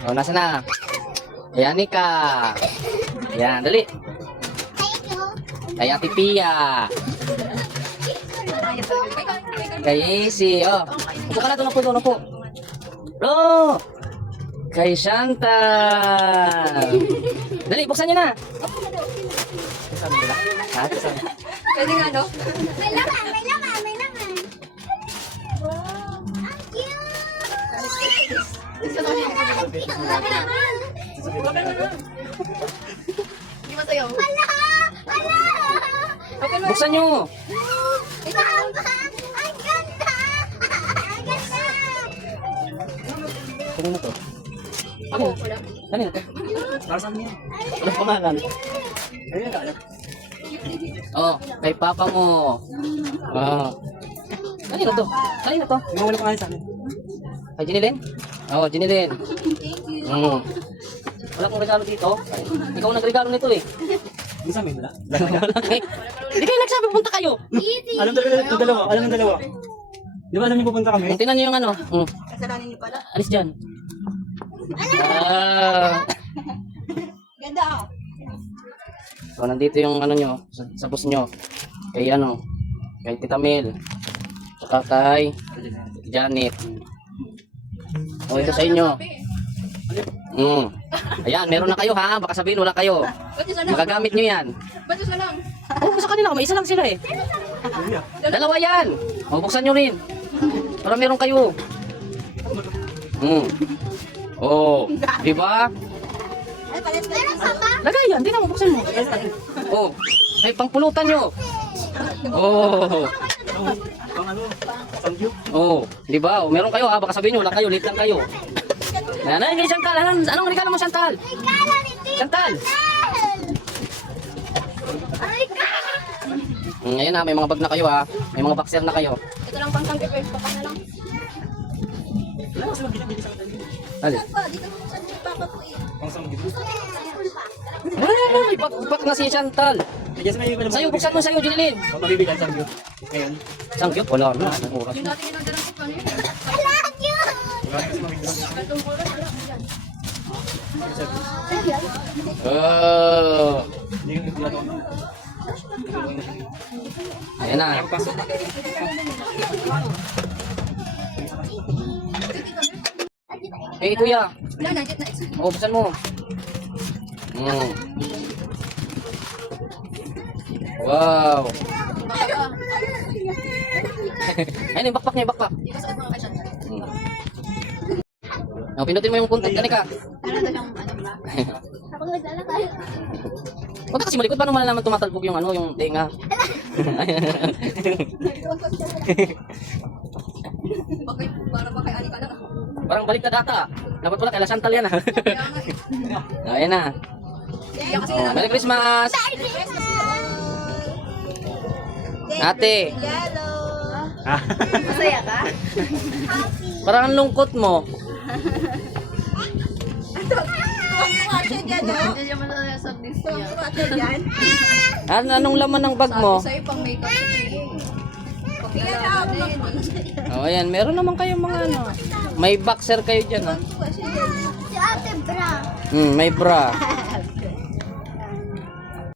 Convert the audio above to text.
O, nasa na? Ayan, Nika. Ayan, dali. Kay Ate Pia. Kay Isi. Oh, upo ka na, doon na po. Oh, kay Shanta. Dali, buksan niyo na. Pwede nga, no? May laman, may laman, may laman. Wow. Ang cute. Hindi ba sa'yo? Hala! Hala! Buksan niyo. Papa! Ang ganda! Ang ganda! Kanino to? Ako, wala. Kanino to? Para saan niya? Ano pangalan? Ayun na. Oh, kay Papa mo. Oh. Kanino to? Kanino to? Yung wala pangalan sa amin. Kay Jinilin? Oo, Jinilin. Wala kong regalo dito. Ikaw ang nagregalo nito eh. Yung sa amin, wala. Hindi kayo nagsabi, punta kayo. Alam ng dalawa, alam ng dalawa. Di ba alam niyo pupunta kami? Tingnan niyo yung ano. Kasalanan niyo pala. Alis dyan. Ah. Ganda ah. So, nandito yung ano nyo, sa bus nyo. Kay ano, kay Tita Mel. Saka kay Janet. O, ito sa inyo. Ayan, meron na kayo ha. Baka sabihin wala kayo. Ba't isa lang? Magagamit nyo yan. Ba't isa lang? Oo, sa kanila, may isa lang sila eh. Dalawa yan. O, buksan nyo rin. Para meron kayo. Oh, di ba? Meron pa ba? Lagay yan, di na mo, buksan mo. Oh, may pangpulutan nyo. Oh, Pang ano? Sanggyo? oh, di ba? Oh, meron kayo ha, baka sabihin nyo, wala kayo, late lang kayo. Yan, ay, Chantal, anong regalo mo, Chantal? Regalo ni Tita Chantal! Ay, ka! Ngayon na, may mga bag na kayo ha. May mga boxer na kayo. Ito lang pang sanggip eh. Papa na lang. Wala ko silang binibili sa kanila. Ano? Pa, dito mo sa papa ko eh. Pang sanggyo. May bag na si Chantal. Yes, may iba naman. Sa'yo, buksan mo sa'yo, Jinilin. Mabibili ang sanggyo. Ngayon. Sangyop, wala na. Anong oras? Yung dati ginagalang ko kanina. Hala, cute! Wala kasi mabibili. Itong kulay, wala. Yan. Oh, Hindi yung iba to. ayan na. Pasok. Eh, kuya. Wala na, get na. Oh, buksan mo. Wow. Baka ka. Ayun, yung bakpak niya, yung bakpak. Dito sa mga kasyan. Oh, pindutin mo yung contact. Kanika. Ano na siyang ano ba? Habang nagdala tayo. Huwag ka kasi malikot. Paano malalaman tumatalbog yung ano, yung tenga? Bakit? Para ba kay Ani ka lang? Parang balik na data. Dapat pala, kailan Chantal yan ah. Kaya nga eh. Oh, ayan na. Kaya kasi Oh, Merry Christmas! Ate, masaya ka? parang ang lungkot mo. Tuwang-tuwa dyan, no? Hindi siya masaya sa list niya. Tuwang-tuwa dyan. Anong laman ng bag mo? Sabi sa'yo, pang makeup siya eh. Pagkalaman din. Oh, ayan. Meron naman kayong mga ano. May boxer kayo dyan ah. Si Ate Bra. May bra.